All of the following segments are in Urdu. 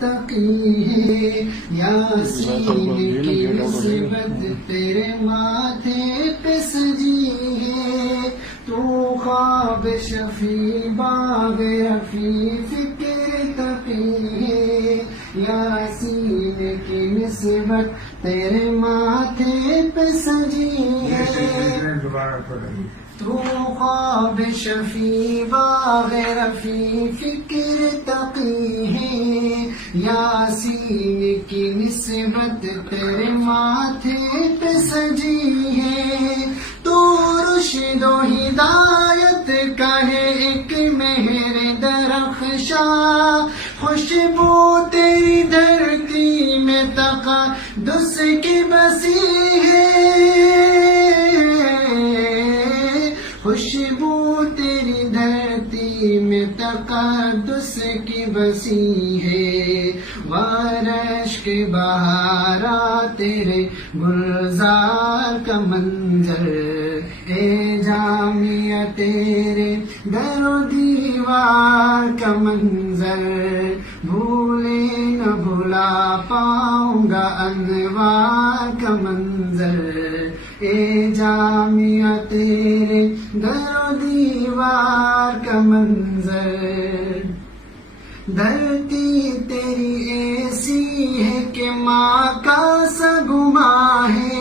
تقی ہے، یاسین کی نسبت تیرے ماتھے پہ سجی ہے، تو خواب شفیع باغ رفیع فکر تقی ہے، یاسین کی نسبت تیرے ماتھے پہ سجی ہے، تو خواب شفیع باغ رفیع فکر تقی ہے، یاسین کی نسبت تیرے ماتھے پہ سجی ہے، تو رشد و ہدایت کا ہے ایک مہر درخشاں، خوشبو تیری دھرتی میں تقدس کی بسی ہے، خوشبو تیری دھرتی میں تقدس کی بسی ہے، وارش کے بہارا تیرے گلزار کا منظر، اے جامعہ تیرے در و دیوار کا منظر، بھولے نہ بھلا پاؤں گا انوار کا منظر، اے جامعہ تیرے در و دیوار کا منظر، دھرتی تیری ایسی ہے کہ ماں کا سا گما ہے،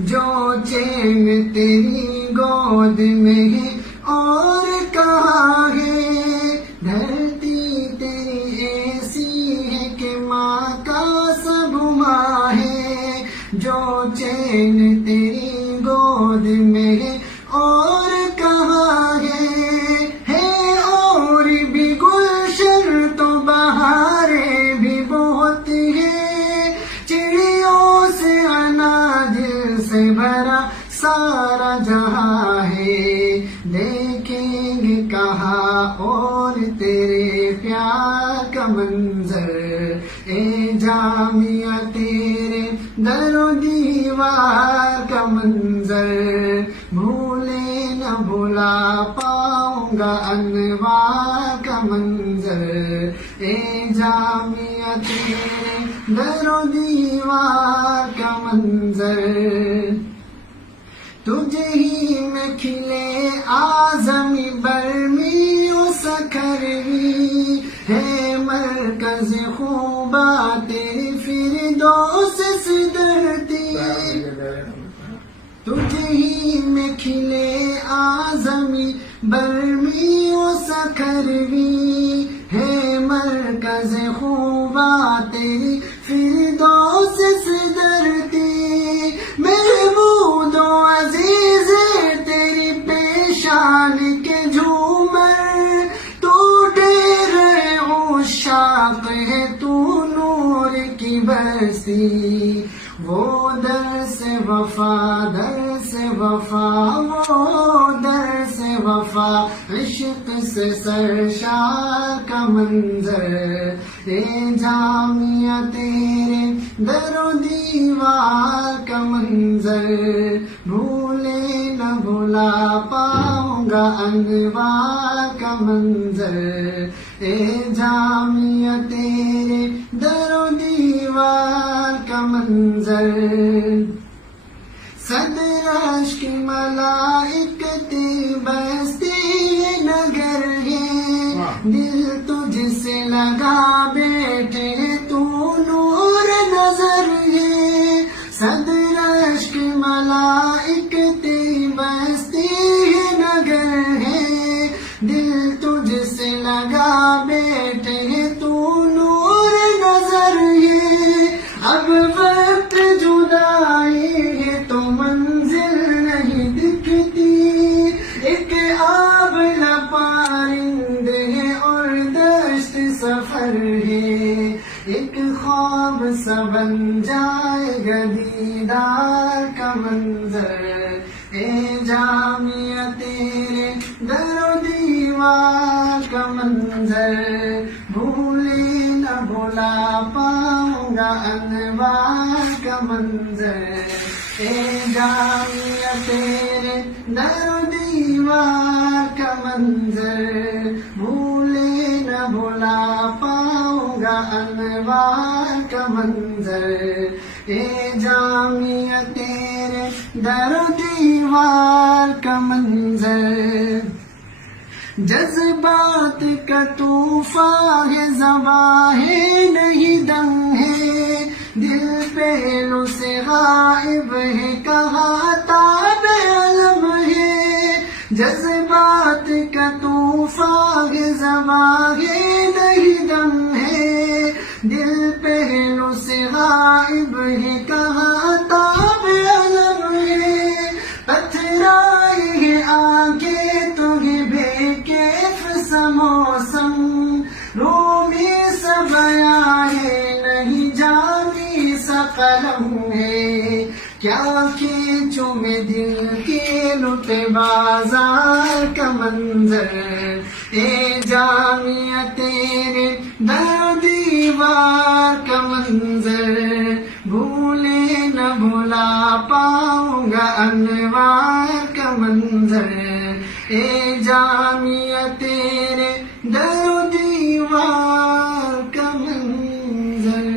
جو چین تیری گود میں ہے اور کہاں ہے، دھرتی تیری ایسی ہے کہ ماں کا سا گما ہے، جو چین تیری گود میں ہے اور کہاں ہے اور بھی گلشن تو بہاریں بھی بہت ہیں، چڑیوں سے اناجل سے بھرا سارا جہاں ہے، دیکھیں گے کہاں اور تیرے پیار کا منظر، اے جامعہ تیرے در و دیوار کا منظر، بھولے نہ بھلا پاؤں گا انوار کا منظر، اے جامعہ تیرے در و دیوار کا منظر، تجھے ہی میں کھلے آزمی برمی و سکھروی، ہے مرکز خوبات تیری فردوس سدرتی، تجھے ہی میں کھلے آزمی برمی و سکھروی، ہے مرکز خوبات تیری فردوس سدرتی، محمود و عزیز تیری پیشان کے جھومر، تو ڈیر عشاق ہے تو نور کی بستی، وہ در سے وفا در سے وفا، وہ در سے وفا عشق سے سرشار کا منظر، اے جامعہ تیرے در و دیوار کا منظر، بھولے نہ بھلا پاؤں گا انوار کا منظر، اے جامعہ تیرے در و دیوار کا منظر، صدر کی ملائکتی بستی نگر ہے، دل تجھ سے لگا بیٹھے تو نور نظر ہے، صدر کی ملائکتی بستی نگر ہے، دل تجھ سے لگا بیٹھے تو نور نظر ہے، اب وقت جدائی ہے تو منزل نہیں دکھتی، ایک آب پارند ہے اور دشت سفر ہے، ایک خواب سا بن جائے گا دیدار کا منظر، اے جامعہ تیرے در و دیوار کا منظر، بھولے نہ بھلا پاؤں گا انوار کا منظر، اے جامعہ تیرے در و دیوار کا منظر، بھولے نہ بھلا پاؤں گا گا انوار کا منظر، اے جامعہ تیرے در و دیوار کا منظر، جذبات کا طوفان ہے، زباں ہے نہیں دم ہے، دل پہلو سے غائب ہے، کہاں تاب علم ہے، جذبات کا طوفان ہے، زباں ہے نہیں دم ہے، دل پہلو سے غائب ہے، کہاں تاب علم ہے، پتھرائے ہے آگے تو ہے بے کیف سا موسم، رومی سا بیاں ہے نہیں جامی سا قلم ہے، کیا کھینچوں میں دل کے لٹ بازار کا منظر، اے جامعہ تیرے در و دیوار کا منظر، بھولے نہ بھلا پاؤں گا انوار کا منظر، اے جامعہ تیرے در و دیوار کا منظر۔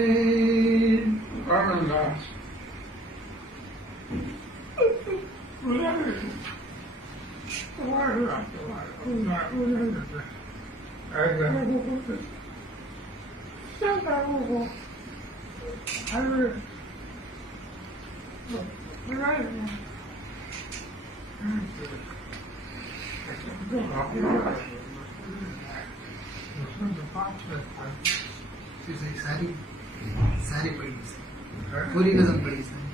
ساری پڑھی پوری نظم پڑھی ساری،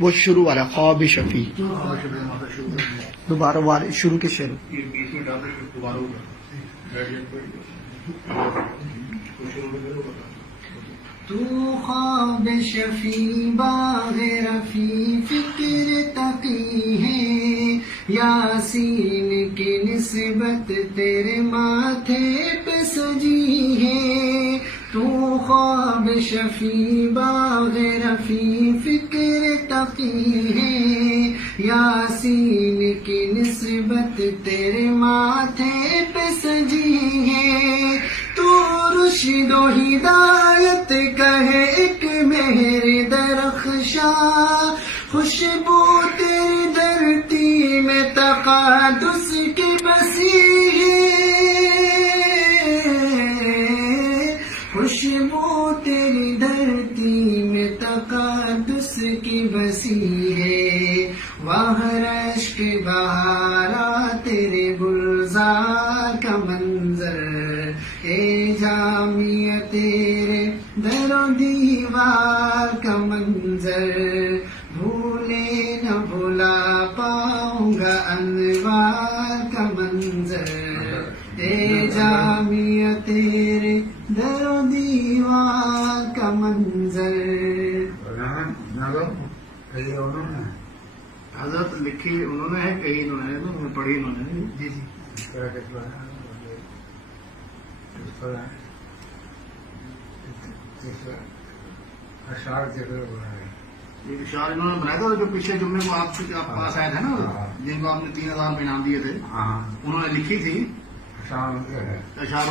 وہ شروع والا خواب شفیع دوبارہ والے شروع کے شروع تو خواب شفیع باغ رفیع فکر تقی ہے، یاسین کی نسبت تیرے ماتھے پہ سجی ہے، تو خواب شفیع باغ رفیع فکر تقی ہے، یاسین کی نسبت تیرے ماتھے پہ سجی ہے، تو رشد و ہدایت کا ہے ایک مہر درخشاں، خوشبو تیری دھرتی میں تقادس کی بسی ہے، خوشبو تیری دھرتی میں تقادس کی بسی ہے، وہاں رشک بہارا تیرے گلزار کا منظر، اے جامعہ تیرے در و دیوار کا منظر، بھولے نہ بھلا پاؤں گا انوار کا منظر، اے جامعہ تیرے در و دیوار کا منظر۔ حضرت لکھی انہوں نے ہے، کہیں انہوں نے پڑھی انہوں نے، جی جی اشعار انہوں نے بنایا تھا جو پچھلے جمعے کو آپ کے پاس آئے تھے نا، جن کو آپ نے 3000 پہ انعام دیے تھے، انہوں نے لکھی تھی، اشعار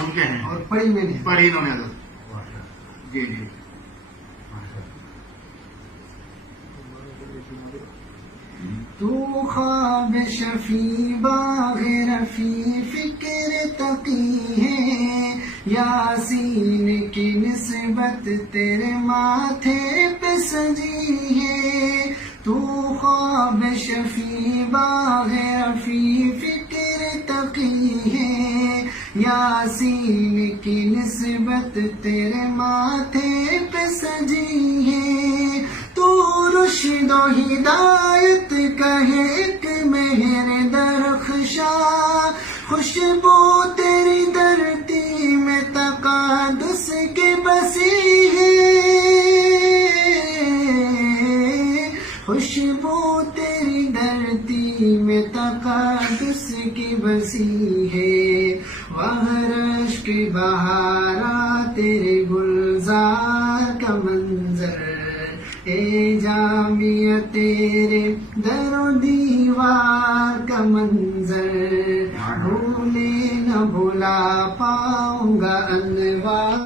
ان کے ہیں اور پڑھی میں نے، پڑھی انہوں نے حضرت، جی جی۔ تو خواب شفیع باغ رفیع فکر تقی ہے، یاسین کی نسبت تیرے ماتھے پہ سجی ہے، تو خواب شفیع باغ رفیع فکر تقی ہے، یاسین کی نسبت تیرے ماتھے پہ سجی ہے، تو رشد و ہدایت کا ہے ایک مہر درخشاں، خوشبو تیری دھرتی میں تقادس کی بسی ہے، خوشبو تیری دھرتی میں تقادس کی بسی ہے، وہاں رشک بہارا تیرے گلزار کا منظر، اے جامعہ تیرے در و دیوار کا منظر بھولے نہ بھلا پاؤں گا انوار